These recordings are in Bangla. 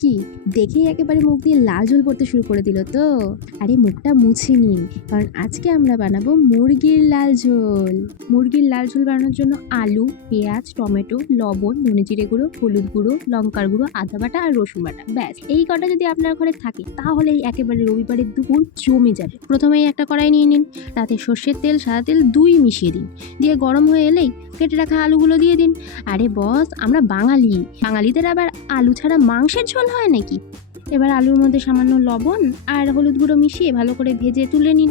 কি দেখেই একেবারে মুখ দিয়ে লাল জল পড়তে শুরু করে দিল তো? আরে মুখটা মুছে নিন, কারণ আজকে আমরা বানাবো মুরগির লাল ঝোল। মুরগির লাল ঝোল বানানোর জন্য আলু, পেঁয়াজ, টমেটো, লবণ, ধনে জিরে গুঁড়ো, হলুদ গুঁড়ো, লঙ্কার গুঁড়ো, আদা বাটা আর রসুন বাটা, ব্যাস এই কটা যদি আপনার ঘরে থাকে তাহলেই একেবারে রবিবারের দুপুর জমে যাবে। প্রথমেই একটা কড়াই নিয়ে নিন, তাতে সর্ষের তেল, সাদা তেল দুই মিশিয়ে দিন, দিয়ে গরম হয়ে এলেই কেটে রাখা আলুগুলো দিয়ে দিন। আরে বস, আমরা বাঙালিদের আবার আলু ছাড়া মাংসের ঝোল হয় নাকি? এবার আলুর মধ্যে সামান্য লবণ আর হলুদ গুঁড়ো মিশিয়ে ভালো করে ভেজে তুলে নিন।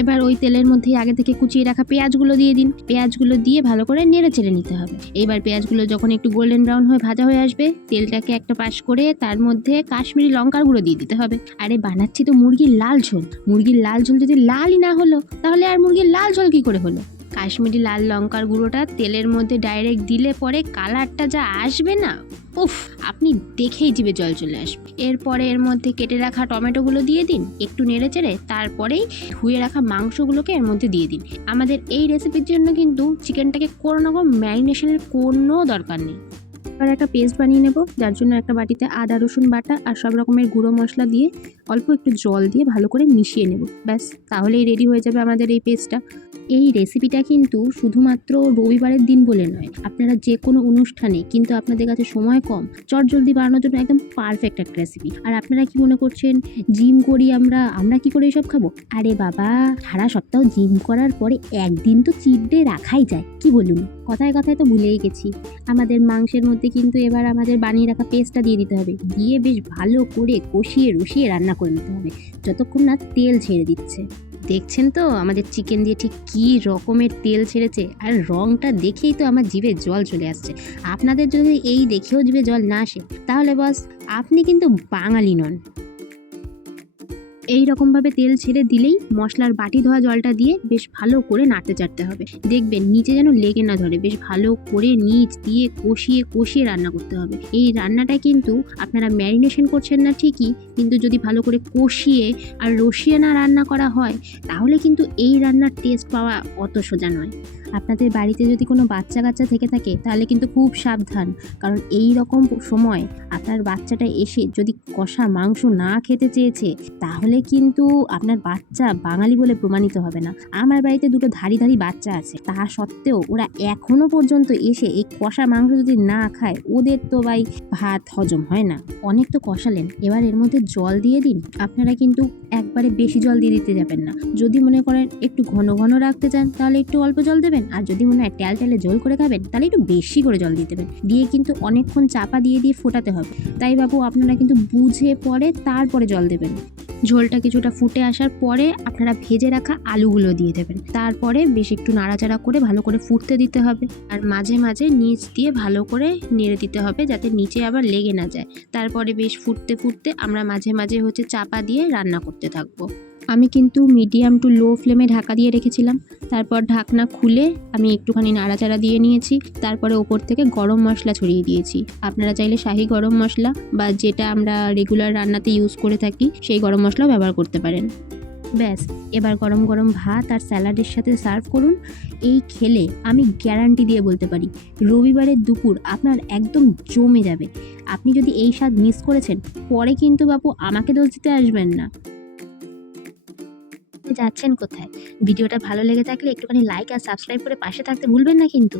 এবার ওই তেলের মধ্যেই আগে থেকে কুচিয়ে রাখা পেঁয়াজগুলো দিয়ে দিন। পেঁয়াজগুলো দিয়ে ভালো করে নেড়ে চেড়ে নিতে হবে। এবার পেঁয়াজগুলো যখন একটু গোল্ডেন ব্রাউন হয়ে ভাজা হয়ে আসবে, তেলটাকে একটা পাশ করে তার মধ্যে কাশ্মীরি লঙ্কার গুঁড়ো দিয়ে দিতে হবে। আরে বানাচ্ছি তো মুরগির লাল ঝোল, মুরগির লাল ঝোল যদি লালই না হলো তাহলে আর মুরগির লাল ঝোল কি করে হলো? কাশ্মীরি লাল লঙ্কার গুঁড়োটা তেলের মধ্যে ডাইরেক্ট দিলে পরে কালারটা যা আসবে না, উফ, আপনি দেখেই জিভে জল চলে আসবে। এরপরে এর মধ্যে কেটে রাখা টমেটোগুলো দিয়ে দিন, একটু নেড়ে চেড়ে তারপরেই ধুয়ে রাখা মাংসগুলোকে এর মধ্যে দিয়ে দিন। আমাদের এই রেসিপির জন্য কিন্তু চিকেনটাকে কোনো রকম ম্যারিনেশনের কোনো দরকার নেই। এবার একটা পেস্ট বানিয়ে নেব, যার জন্য একটা বাটিতে আদা রসুন বাটা আর সব রকমের গুঁড়ো মশলা দিয়ে অল্প একটু জল দিয়ে ভালো করে মিশিয়ে নেব, ব্যাস তাহলেই রেডি হয়ে যাবে আমাদের এই পেস্টটা। এই রেসিপিটা কিন্তু শুধুমাত্র রবিবারের দিন বলে নয়, আপনারা যে কোনো অনুষ্ঠানে, কিন্তু আপনাদের কাছে সময় কম, চটজলদি বানানোর জন্য একদম পারফেক্ট একটা রেসিপি। আর আপনারা কি মনে করছেন জিম করি আমরা কি করে এসব খাবো? আরে বাবা, সারা সপ্তাহ জিম করার পরে একদিন তো চিট ডে রাখাই যায়, কি বলুন? কথায় কথায় তো ভুলেই গেছি, আমাদের মাংসের মধ্যে কিন্তু এবার আমাদের বানিয়ে রাখা পেস্টটা দিয়ে দিতে হবে, দিয়ে বেশ ভালো করে কষিয়ে রসিয়ে রান্না করে নিতে হবে যতক্ষণ না তেল ছেড়ে দিচ্ছে। দেখছেন তো আমাদের চিকেন দিয়ে ঠিক কী রকমের তেল ছেড়েছে, আর রঙটা দেখেই তো আমার জিভে জল চলে আসছে। আপনাদের যদি এই দেখেও জিভে জল না আসে তাহলে বস আপনি কিন্তু বাঙালি নন। এই রকমভাবে তেল ছেড়ে দিলেই মশলার বাটি ধোয়া জলটা দিয়ে বেশ ভালো করে নাড়তে চাড়তে হবে, দেখবেন নিচে যেন লেগে না ধরে। বেশ ভালো করে নিচ দিয়ে কষিয়ে কষিয়ে রান্না করতে হবে। এই রান্নাটা কিন্তু আপনারা ম্যারিনেশন করছেন না ঠিকই, কিন্তু যদি ভালো করে কষিয়ে আর রসিয়ে না রান্না করা হয় তাহলে কিন্তু এই রান্নার টেস্ট পাওয়া অত সোজা নয়। আপনাদের বাড়িতে যদি কোনো বাচ্চা কাচ্চা থেকে থাকে তাহলে কিন্তু খুব সাবধান, কারণ এই রকম সময় আপনার বাচ্চাটা এসে যদি কষা মাংস না খেতে চেয়েছে তাহলে কিন্তু আপনার বাচ্চা বাঙালি বলে প্রমাণিত হবে না। আমার বাড়িতে দুটো ধারি বাচ্চা আছে, তা সত্ত্বেও ওরা এখনো পর্যন্ত এসে এই কষা মাংস যদি না খায় ওদের তো ভাই ভাত হজম হয় না। অনেক তো কষালেন, এবার এর মধ্যে জল দিয়ে দিন। আপনারা কিন্তু একবারে বেশি জল দিয়ে দিতে যাবেন না, যদি মনে করেন একটু ঘন ঘন রাখতে চান তাহলে একটু অল্প জল দেবেন, আর যদি মনে হয় ট্যালে ঝোল করে খাবেন তাহলে একটু বেশি করে জল দিয়ে দেবেন। দিয়ে কিন্তু অনেকক্ষণ চাপা দিয়ে ফোটাতে হবে। তাই বাবু আপনারা কিন্তু বুঝে পরে তারপরে জল দেবেন। ঝোলটা কিছুটা ফুটে আসার পরে আপনারা ভেজে রাখা আলুগুলো দিয়ে দেবেন, তারপরে বেশ একটু নাড়াচাড়া করে ভালো করে ফুটতে দিতে হবে, আর মাঝে মাঝে নিচ দিয়ে ভালো করে নেড়ে দিতে হবে যাতে নিচে আবার লেগে না যায়। তারপরে বেশ ফুটতে ফুটতে আমরা মাঝে মাঝে চাপা দিয়ে রান্না করতে থাকবো। আমি কিন্তু মিডিয়াম টু লো ফ্লেমে ঢাকা দিয়ে রেখেছিলাম, তারপর ঢাকনা খুলে আমি একটুখানি নাড়াচাড়া দিয়ে নিয়েছি, তারপরে ওপর থেকে গরম মশলা ছড়িয়ে দিয়েছি। আপনারা চাইলে শাহি গরম মশলা বা যেটা আমরা রেগুলার রান্নাতে ইউজ করে থাকি সেই গরম মশলাও ব্যবহার করতে পারেন। ব্যাস, এবার গরম গরম ভাত আর স্যালাডের সাথে সার্ভ করুন। এই খেলে আমি গ্যারান্টি দিয়ে বলতে পারি রবিবারের দুপুর আপনার একদম জমে যাবে। আপনি যদি এই স্বাদ মিস করেছেন পরে কিন্তু বাপু আমাকে দোষ দিতে আসবেন না। যাচ্ছেন কোথায়? ভিডিওটা ভালো লেগে থাকলে একটুখানি লাইক আর সাবস্ক্রাইব করে পাশে থাকতে ভুলবেন না কিন্তু।